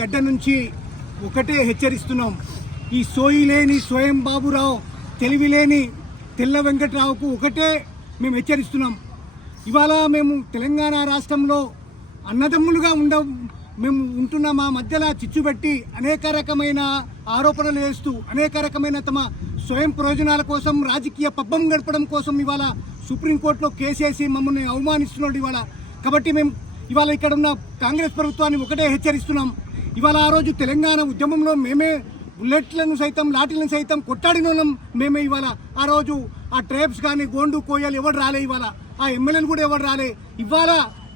గడ్డ నుంచి ఒకటే హెచ్చరిస్తున్నాం. ఈ సోయి లేని స్వయం బాబురావు, తెలివిలేని తెల్ల వెంకట్రావుకు ఒకటే మేము హెచ్చరిస్తున్నాం. ఇవాళ మేము తెలంగాణ రాష్ట్రంలో అన్నదమ్ములుగా మేము ఉంటున్న మా మధ్యలో చిచ్చు పెట్టి అనేక రకమైన ఆరోపణలు చేస్తూ అనేక రకమైన తమ స్వయం ప్రయోజనాల కోసం రాజకీయ పబ్బం గడపడం కోసం ఇవాళ సుప్రీంకోర్టులో కేసేసి మమ్మల్ని అవమానిస్తున్నాడు ఇవాళ. కాబట్టి మేము ఇవాళ ఇక్కడ ఉన్న కాంగ్రెస్ ప్రభుత్వాన్ని ఒకటే హెచ్చరిస్తున్నాం. ఇవాళ ఆ రోజు తెలంగాణ ఉద్యమంలో మేమే బుల్లెట్లను సైతం లాఠీలను సైతం కొట్టాడిన వాళ్ళం మేమే. ఇవాళ ఆ రోజు ఆ ట్రైబ్స్ కానీ గోండు కోయలు ఎవరు రాలే, ఇవాళ ఆ ఎమ్మెల్యేలు కూడా ఎవరు రాలే. ఇవాళ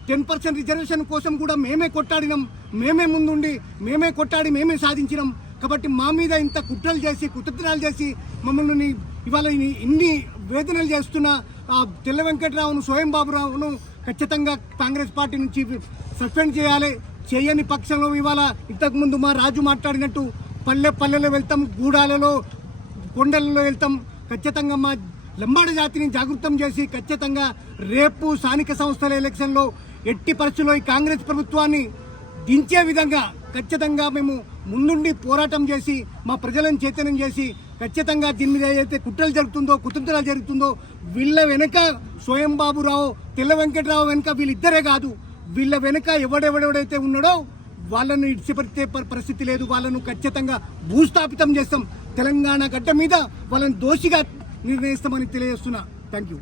10% రిజర్వేషన్ కోసం కూడా మేమే కొట్టాడినాం, మేమే ముందుండి మేమే కొట్టాడి మేమే సాధించినాం. కాబట్టి మా మీద ఇంత కుట్రలు చేసి కుతంత్రాలు చేసి మమ్మల్ని ఇవాళ ఇన్ని వేదనలు చేస్తున్న ఆ తెల్ల వెంకట్రావును, స్వయం బాబురావును ఖచ్చితంగా కాంగ్రెస్ పార్టీ నుంచి సస్పెండ్ చేయాలి. చేయని పక్షంలో ఇవాళ ఇంతకుముందు మా రాజు మాట్లాడినట్టు పల్లెల్లో వెళ్తాం, గూడాలలో కొండలలో వెళ్తాం. ఖచ్చితంగా మా లంబాడ జాతిని జాగృతం చేసి ఖచ్చితంగా రేపు స్థానిక సంస్థల ఎలక్షన్లో ఎట్టి పరిస్థితుల్లో ఈ కాంగ్రెస్ ప్రభుత్వాన్ని దించే విధంగా ఖచ్చితంగా మేము ముందుండి పోరాటం చేసి మా ప్రజలను చైతన్యం చేసి ఖచ్చితంగా దీని మీద ఏదైతే కుట్రలు జరుగుతుందో కుతంత్రాలు జరుగుతుందో వీళ్ళ వెనుక స్వయం బాబురావు, తెల్ల వెంకట్రావు వెనుక వీళ్ళిద్దరే కాదు, వీళ్ళ వెనుక ఎవడెవడెవడైతే ఉన్నాడో వాళ్ళను ఇడిచిపెట్టే పరిస్థితి లేదు. వాళ్ళను ఖచ్చితంగా భూస్థాపితం చేస్తాం. తెలంగాణ గడ్డ మీద వాళ్ళని దోషిగా నిర్ణయిస్తామని తెలియజేస్తున్నా. Thank you.